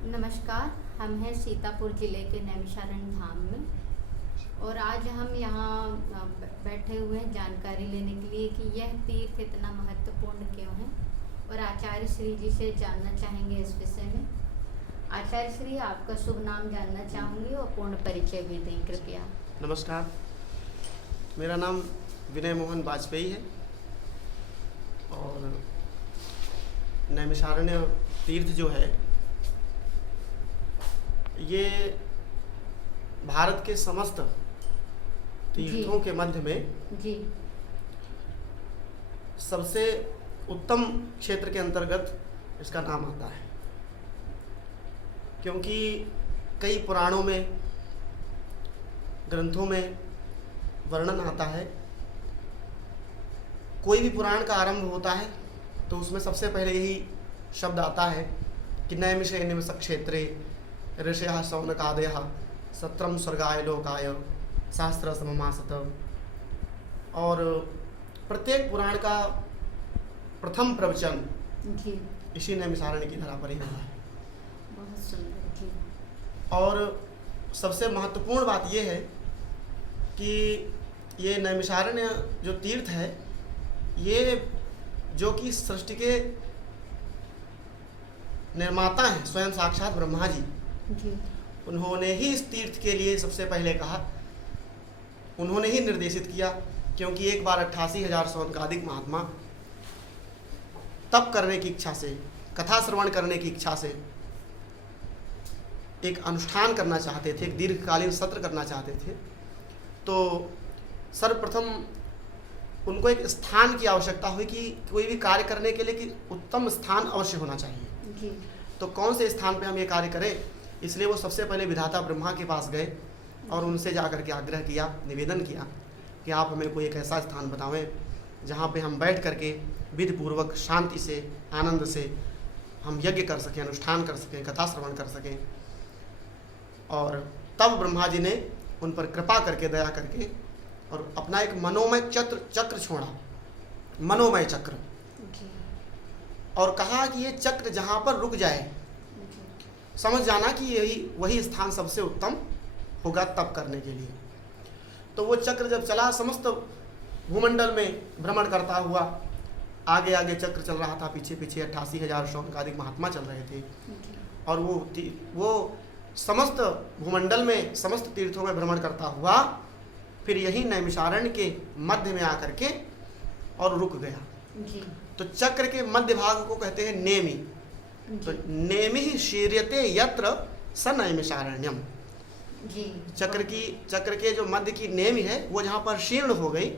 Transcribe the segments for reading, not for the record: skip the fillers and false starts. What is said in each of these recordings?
नमस्कार। हम हैं सीतापुर ज़िले के नैमिषारण्य धाम में और आज हम यहाँ बैठे हुए हैं जानकारी लेने के लिए कि यह तीर्थ इतना महत्वपूर्ण क्यों है और आचार्य श्री जी से जानना चाहेंगे इस विषय में। आचार्य श्री, आपका शुभ नाम जानना चाहूँगी और पूर्ण परिचय भी दें कृपया। नमस्कार, मेरा नाम विनय मोहन वाजपेयी है और नैमिषारण्य तीर्थ जो है ये भारत के समस्त तीर्थों के मध्य में जी सबसे उत्तम क्षेत्र के अंतर्गत इसका नाम आता है, क्योंकि कई पुराणों में, ग्रंथों में वर्णन आता है। कोई भी पुराण का आरंभ होता है तो उसमें सबसे पहले यही शब्द आता है कि नैमिषे निवस क्षेत्रे ऋषयः शौनकादयः सत्रम स्वर्गाय लोकाय शास्त्र सममासत। और प्रत्येक पुराण का प्रथम प्रवचन जी इसी नैमिषारण्य की धरा पर ही हुआ है। बहुत सुंदर। जी और सबसे महत्वपूर्ण बात यह है कि ये नैमिषारण्य जो तीर्थ है, ये जो कि सृष्टि के निर्माता हैं, स्वयं साक्षात ब्रह्मा जी, उन्होंने ही इस तीर्थ के लिए सबसे पहले कहा, उन्होंने ही निर्देशित किया। क्योंकि एक बार 88,000 शौनकादिक महात्मा तप करने की इच्छा से, कथा श्रवण करने की इच्छा से एक अनुष्ठान करना चाहते थे, एक दीर्घकालीन सत्र करना चाहते थे। तो सर्वप्रथम उनको एक स्थान की आवश्यकता हुई कि कोई भी कार्य करने के लिए कि उत्तम स्थान अवश्य होना चाहिए। जी तो कौन से स्थान पे हम ये कार्य करें, इसलिए वो सबसे पहले विधाता ब्रह्मा के पास गए और उनसे जाकर के आग्रह किया, निवेदन किया कि आप हमें कोई एक ऐसा स्थान बतावें जहाँ पे हम बैठ करके विधिपूर्वक शांति से, आनंद से हम यज्ञ कर सकें, अनुष्ठान कर सकें, कथा श्रवण कर सकें। और तब ब्रह्मा जी ने उन पर कृपा करके, दया करके और अपना एक मनोमय चक्र छोड़ा, मनोमय चक्र, और कहा कि ये चक्र जहाँ पर रुक जाए समझ जाना कि यही वही स्थान सबसे उत्तम होगा तप करने के लिए। तो वो चक्र जब चला, समस्त भूमंडल में भ्रमण करता हुआ आगे आगे चक्र चल रहा था, पीछे पीछे 88,000 शौनकादिक महात्मा चल रहे थे। और वो समस्त भूमंडल में, समस्त तीर्थों में भ्रमण करता हुआ फिर यही नैमिषारण्य के मध्य में आकर के और रुक गया। जी तो चक्र के मध्य भाग को कहते हैं नेमि। तो नेमि शीर्यते यत्र स नैमिषारण्यम। जी चक्र के जो मध्य की नेमि है वो जहाँ पर शीर्ण हो गई,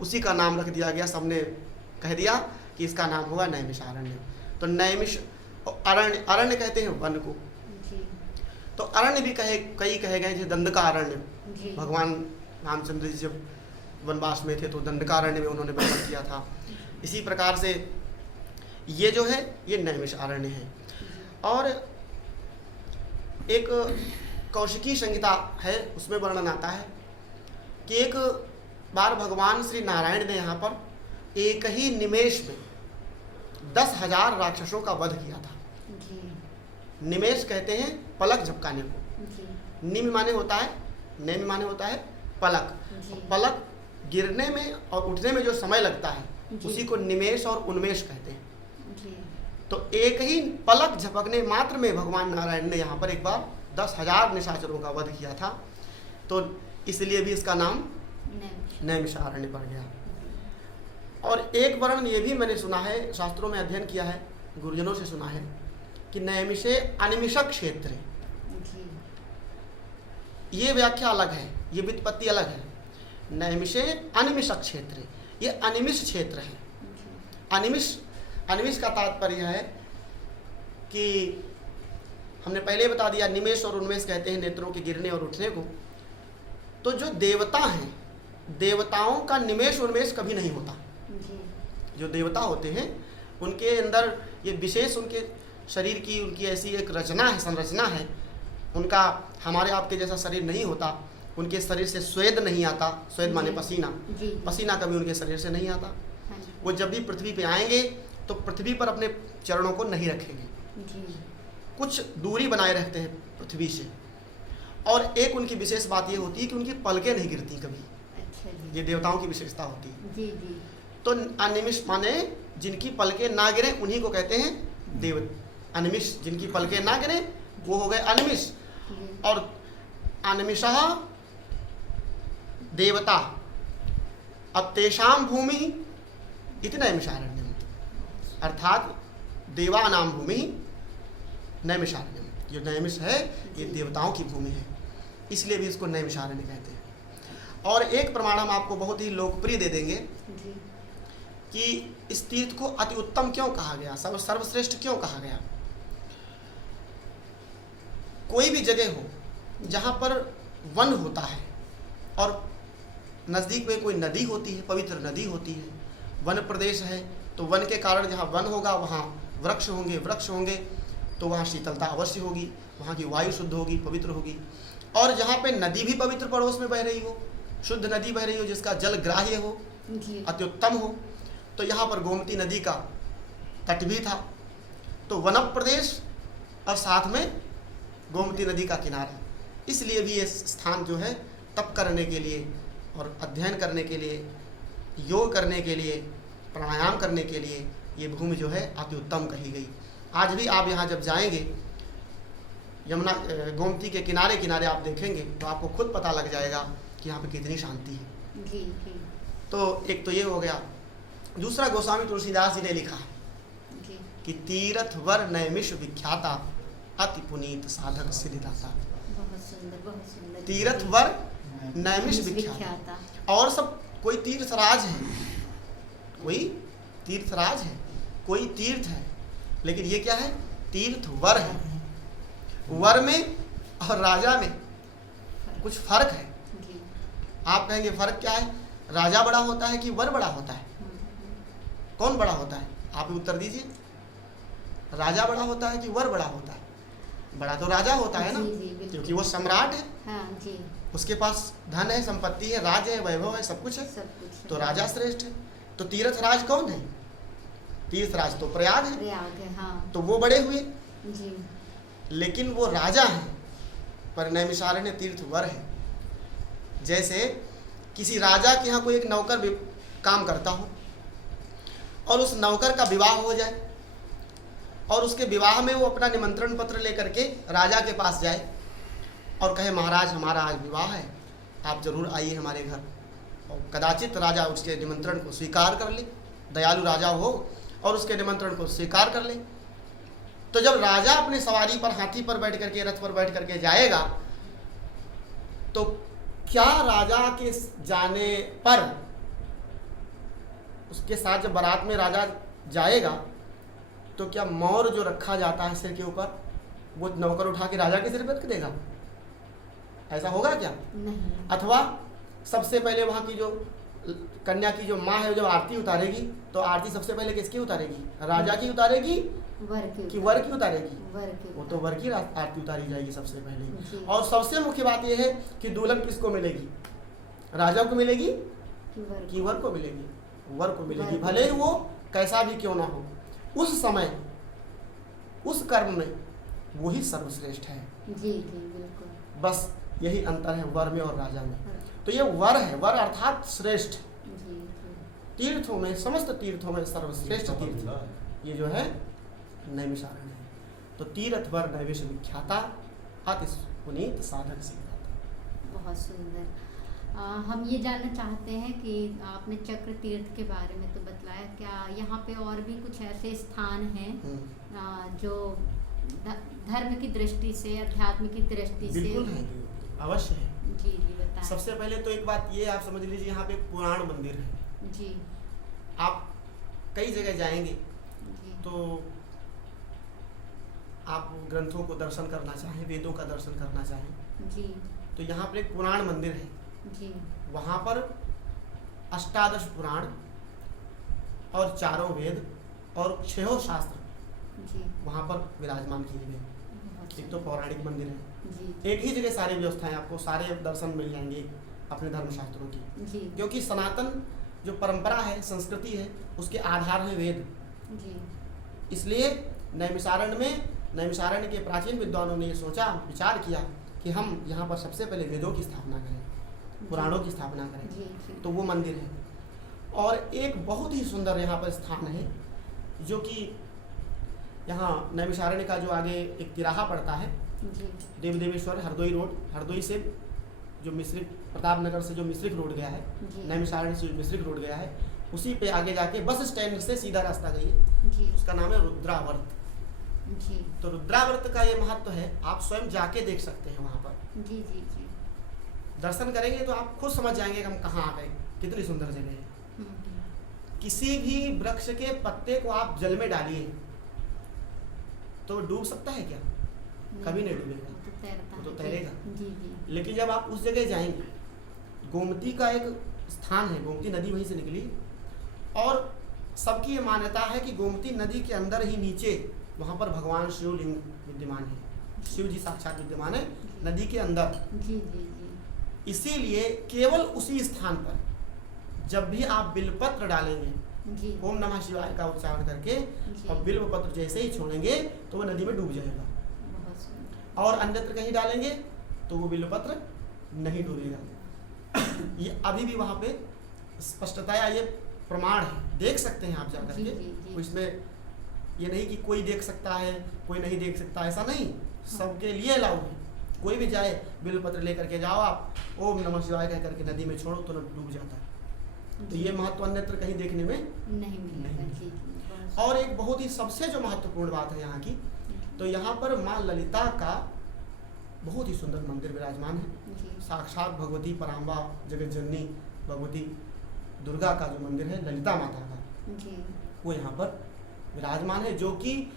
उसी का नाम रख दिया गया। सबने कह दिया कि इसका नाम होगा नैमिषारण्य। तो नैमिष अरण्य, अरण्य कहते हैं वन को। तो अरण्य भी कई कहे गए, जैसे दंडकारण्य। भगवान रामचंद्र जी जब वनवास में थे तो दंडकारण्य में उन्होंने भ्रमण किया था। इसी प्रकार से ये जो है ये नैमिषारण्य है। और एक कौशिकी संहिता है, उसमें वर्णन आता है कि एक बार भगवान श्री नारायण ने यहाँ पर एक ही निमेष में 10,000 राक्षसों का वध किया था। निमेष कहते हैं पलक झपकाने को। निम माने होता है, नेम माने होता है पलक। पलक गिरने में और उठने में जो समय लगता है उसी को निमेष और उन्मेष कहते हैं। तो एक ही पलक झपकने मात्र में भगवान नारायण ने यहाँ पर एक बार 10,000 निशाचरों का वध किया था। तो इसलिए भी इसका नाम नैमिषारण्य पड़ गया। और एक वर्णन ये भी मैंने सुना है, शास्त्रों में अध्ययन किया है, गुरुजनों से सुना है कि नैमिषे अनिमिषक क्षेत्र है। ये व्याख्या अलग है, ये व्युत्पत्ति अलग है। नैमिषे अनिमिषक क्षेत्र है, ये अनिमिष क्षेत्र है। अनिमिष का तात्पर्य है कि हमने पहले बता दिया, निमेष और उन्मेष कहते हैं नेत्रों के गिरने और उठने को। तो जो देवता हैं, देवताओं का निमेष उन्मेष कभी नहीं होता। जो देवता होते हैं उनके अंदर ये विशेष, उनके शरीर की उनकी ऐसी एक रचना है, संरचना है। उनका हमारे आपके जैसा शरीर नहीं होता। उनके शरीर से स्वेद नहीं आता। स्वेद माने पसीना, पसीना कभी उनके शरीर से नहीं आता। वो जब भी पृथ्वी पे आएंगे तो पृथ्वी पर अपने चरणों को नहीं रखेंगे। कुछ दूरी बनाए रखते हैं पृथ्वी से, और एक उनकी विशेष बात ये होती है कि उनकी पलकें नहीं गिरती कभी। अच्छा जी। ये देवताओं की विशेषता होती है। जी जी। तो अनिमिष माने जिनकी पलकें ना गिरे उन्हीं को कहते हैं देव। अनिमिष जिनकी पलकें ना गिरे वो हो गए अनिमिष। जी। और अनिमिषः देवता अब तेषाम भूमि इति नैमिषारण्यम, अर्थात देवानाम भूमि नैमिषारण्यम। जो नैमिष है ये देवताओं की भूमि है, इसलिए भी इसको नैमिषारण्य कहते हैं। और एक प्रमाण हम आपको बहुत ही लोकप्रिय दे देंगे जी। कि इस तीर्थ को अति उत्तम क्यों कहा गया, सर्वश्रेष्ठ क्यों कहा गया। कोई भी जगह हो जहाँ पर वन होता है और नज़दीक में कोई नदी होती है, पवित्र नदी होती है, वन प्रदेश है, तो वन के कारण जहाँ वन होगा वहाँ वृक्ष होंगे, वृक्ष होंगे तो वहाँ शीतलता अवश्य होगी, वहाँ की वायु शुद्ध होगी, पवित्र होगी। और जहाँ पे नदी भी पवित्र पड़ोस में बह रही हो, शुद्ध नदी बह रही हो, जिसका जल ग्राह्य हो, अति उत्तम हो, तो यहाँ पर गोमती नदी का तट भी था, तो वन प्रदेश और साथ में गोमती नदी का किनारा। इसलिए भी ये स्थान जो है तप करने के लिए और अध्ययन करने के लिए, योग करने के लिए, प्राणायाम करने के लिए ये भूमि जो है अति उत्तम कही गई। आज भी आप यहाँ जब जाएंगे यमुना गोमती के किनारे किनारे आप देखेंगे तो आपको खुद पता लग जाएगा कि यहाँ पे कितनी शांति है। जी जी। तो एक तो ये हो गया। दूसरा गोस्वामी तुलसीदास जी ने लिखा है जी। कि तीर्थ वर नैमिष विख्याता अति पुनीत साधक सिद्धिदाता। बहुत सुंदर, बहुत सुंदर। तीर्थ वर नैमिष विख्याता। और सब कोई तीर्थराज है, कोई तीर्थराज है, कोई तीर्थ है, लेकिन ये क्या है, तीर्थ वर है। वर में और राजा में कुछ फर्क है। जी। आप कहेंगे फर्क क्या है, राजा बड़ा होता है कि वर बड़ा होता है, कौन बड़ा होता है, आप ही उत्तर दीजिए। राजा बड़ा होता है कि वर बड़ा होता है? बड़ा तो राजा होता है ना, क्योंकि वो सम्राट है। हाँ जी। उसके पास धन है, संपत्ति है, राज है, वैभव है, सब कुछ है, सब कुछ तो राजा श्रेष्ठ है। तो तीर्थराज कौन है? तीर्थराज तो प्रयाग है, प्रयाग है। हाँ तो वो बड़े हुए, जी। लेकिन वो राजा हैं, पर नैमिषारण्य तीर्थ वर है। जैसे किसी राजा के यहाँ कोई एक नौकर भी काम करता हो और उस नौकर का विवाह हो जाए और उसके विवाह में वो अपना निमंत्रण पत्र लेकर के राजा के पास जाए और कहे महाराज हमारा आज विवाह है, आप जरूर आइए हमारे घर। और कदाचित राजा उसके निमंत्रण को स्वीकार कर ले, दयालु राजा हो और उसके निमंत्रण को स्वीकार कर ले। तो जब राजा अपनी सवारी पर, हाथी पर बैठ करके, रथ पर बैठ करके जाएगा, तो क्या राजा के जाने पर उसके साथ जब बारात में राजा जाएगा तो क्या मोर जो रखा जाता है सिर के ऊपर, वो नौकर उठा के राजा के सिर पर रख देगा? ऐसा होगा क्या? नहीं। अथवा सबसे पहले वहाँ की जो कन्या की जो माँ है, जब आरती उतारेगी तो आरती सबसे पहले किसकी उतारेगी? राजा की उतारेगी कि वर की उतारेगी? वो तो वर की आरती उतारी जाएगी सबसे पहले। और सबसे मुख्य बात यह है कि दुल्हन किसको मिलेगी? राजा को मिलेगी कि वर को मिलेगी? वर को मिलेगी, भले ही वो कैसा भी क्यों ना हो। उस समय उस कर्म में वही सर्वश्रेष्ठ है। जी जी बिल्कुल। बस यही अंतर है वर में और राजा में। तो ये वर है, वर अर्थात श्रेष्ठ। जी जी। तीर्थों में, समस्त तीर्थों में सर्वश्रेष्ठ तीर्थ ये जो है नैमिषारण्य है। तो तीर्थ वर नैमिष विख्याता अति पुनीत साधक सिद्धाता। बहुत सुंदर। हम ये जानना चाहते हैं कि आपने चक्र तीर्थ के बारे में तो बतलाया, क्या यहाँ पे और भी कुछ ऐसे स्थान हैं जो धर्म की दृष्टि से, अध्यात्म की दृष्टि से? बिल्कुल है, अवश्य है। जी जी बताएं। सबसे पहले तो एक बात ये आप समझ लीजिए, यहाँ पे एक पुराण मंदिर है। जी। आप कई जगह जाएंगे जी। तो आप ग्रंथों को दर्शन करना चाहें, वेदों का दर्शन करना चाहें, जी तो यहाँ पर एक पुराण मंदिर है। जी। वहाँ पर अष्टादश पुराण और चारों वेद और 6 शास्त्र जी वहाँ पर विराजमान किए गए। एक तो पौराणिक मंदिर है, जी। एक ही जगह सारी व्यवस्थाएं, आपको सारे दर्शन मिल जाएंगे अपने धर्मशास्त्रों की। जी। क्योंकि सनातन जो परंपरा है, संस्कृति है, उसके आधार है वेद। जी। इसलिए नैमिषारण्य में नैमिषारण्य के प्राचीन विद्वानों ने ये सोचा, विचार किया कि हम यहाँ पर सबसे पहले वेदों की स्थापना करें, पुराणों की स्थापना करें। तो वो मंदिर है। और एक बहुत ही सुंदर यहाँ पर स्थान है, जो कि यहाँ नैमिषारण्य का जो आगे एक तिराहा पड़ता है, देवदेवेश्वर हरदोई रोड, हरदोई से जो मिश्रिक प्रतापनगर से जो मिश्रिक रोड गया है, नैमिषारण्य से जो मिश्रिक रोड गया है, उसी पे आगे जाके बस स्टैंड से सीधा रास्ता गई है, उसका नाम है रुद्रावर्त। तो रुद्रावर्त का ये महत्व है, आप स्वयं जाके देख सकते हैं वहाँ पर। जी जी जी। दर्शन करेंगे तो आप खुद समझ जाएंगे कि हम कहाँ आ गए, कितनी सुंदर जगह है। किसी भी वृक्ष के पत्ते को आप जल में डालिए तो डूब सकता है क्या? कभी नहीं डूबेगा, वो तो तैरेगा। जी जी। लेकिन जब आप उस जगह जाएंगे, गोमती का एक स्थान है, गोमती नदी वहीं से निकली, और सबकी ये मान्यता है कि गोमती नदी के अंदर ही नीचे वहाँ पर भगवान शिवलिंग विद्यमान है, शिव जी साक्षात विद्यमान है नदी के अंदर। जी जी जी। इसीलिए केवल उसी स्थान पर जब भी आप बिल्वपत्र डालेंगे, ओम नमः शिवाय का उच्चारण करके, और बिल्वपत्र जैसे ही छोड़ेंगे तो वो नदी में डूब जाएगा, और अन्यत्र कहीं डालेंगे तो वो बिल्वपत्र नहीं डूबेगा। ये अभी भी वहाँ पे स्पष्टतया ये प्रमाण है, देख सकते हैं आप जाकर के। इसमें ये नहीं कि कोई देख सकता है कोई नहीं देख सकता, ऐसा नहीं, सबके लिए अलाउ है। कोई भी जाए, बिल्वपत्र लेकर के जाओ आप, ओम नमः शिवाय कह करके नदी में छोड़ो तो डूब जाता है। तो ये महत्व अन्यत्र कहीं देखने में नहीं मिलेगा। और एक बहुत ही सबसे जो महत्वपूर्ण बात है यहाँ की, तो यहाँ पर माँ ललिता का बहुत ही सुंदर मंदिर विराजमान है। साक्षात भगवती पराम्बा जगत जननी भगवती दुर्गा का जो मंदिर है, ललिता माता का, वो यहाँ पर विराजमान है। जो कि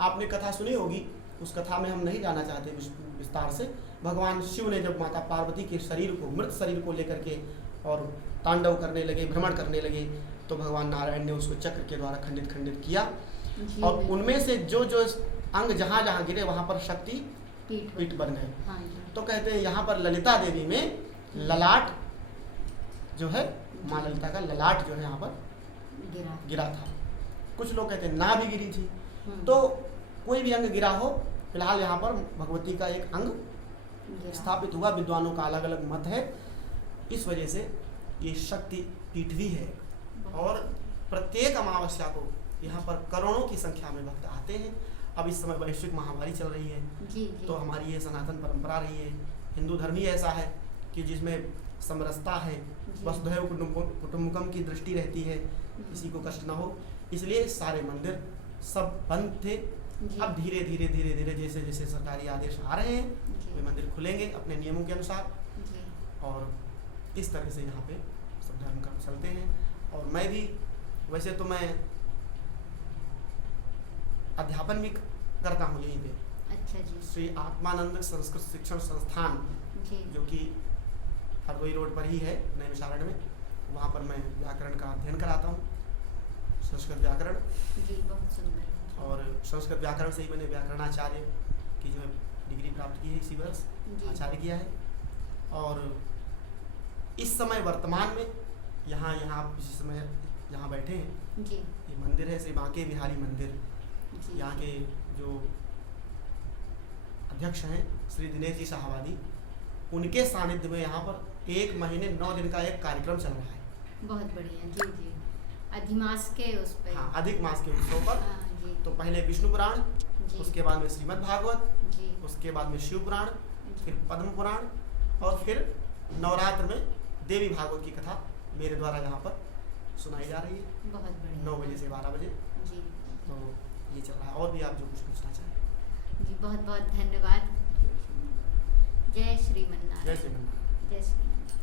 आपने कथा सुनी होगी, उस कथा में हम नहीं जाना चाहते विस्तार से। भगवान शिव ने जब माता पार्वती के शरीर को, मृत शरीर को लेकर के और तांडव करने लगे, भ्रमण करने लगे, तो भगवान नारायण ने उसको चक्र के द्वारा खंडित खंडित किया, और उनमें से जो जो अंग जहाँ जहाँ गिरे वहाँ पर शक्ति पीठ बन गए। तो कहते हैं यहाँ पर ललिता देवी में ललाट जो है, माँ ललिता का ललाट जो है यहाँ पर गिरा था। कुछ लोग कहते हैं ना भी गिरी थी। तो कोई भी अंग गिरा हो, फिलहाल यहाँ पर भगवती का एक अंग स्थापित हुआ। विद्वानों का अलग अलग मत है, इस वजह से ये शक्ति पीठ भी है। और प्रत्येक अमावस्या को यहाँ पर करोड़ों की संख्या में भक्त आते हैं। अब इस समय वैश्विक महामारी चल रही है, तो हमारी ये सनातन परंपरा रही है। हिंदू धर्म ही ऐसा है कि जिसमें समरसता है, वसुधैव कुटुंबकम की दृष्टि रहती है, किसी को कष्ट ना हो। इसलिए सारे मंदिर सब बंद थे। अब धीरे धीरे धीरे धीरे जैसे जैसे सरकारी आदेश आ रहे हैं, वे मंदिर खुलेंगे अपने नियमों के अनुसार, और इस तरह से यहाँ पे सब धर्म कर्म चलते हैं। और मैं भी, वैसे तो मैं अध्यापन भी करता हूँ यहीं पे। अच्छा जी। श्री आत्मानंद संस्कृत शिक्षण संस्थान, जो कि हरदोई रोड पर ही है नैमिषारण्य में, वहाँ पर मैं व्याकरण का अध्ययन कराता हूँ, संस्कृत व्याकरण। जी, बहुत सुंदर। और संस्कृत व्याकरण से ही मैंने व्याकरणाचार्य की जो है डिग्री प्राप्त की है, इसी वर्ष आचार्य किया है। और इस समय वर्तमान में यहाँ इसी समय यहाँ बैठे हैं जी, ये मंदिर है श्री बांके बिहारी मंदिर। यहाँ के जो अध्यक्ष हैं श्री दिनेश जी शाहवादी, उनके सानिध्य में यहाँ पर 1 महीने 9 दिन का एक कार्यक्रम चल रहा है। बहुत बढ़िया। जी जी, अधिमास के उस पर, हाँ, अधिक मास के उत्सव पर। तो पहले विष्णु पुराण, उसके बाद में श्रीमद् भागवत, उसके बाद में शिव पुराण, फिर पद्म पुराण, और फिर नवरात्र में देवी भागवत की कथा मेरे द्वारा यहाँ पर सुनाई जा रही है। बहुत बढ़िया। 9 बजे से 12 बजे। जी, तो ये चल रहा है। और भी आप जो कुछ पूछना चाहें? जी, बहुत बहुत धन्यवाद। जय श्रीमन्नारायण। जय श्रीमन्नारायण। जय श्रीमन्नारायण।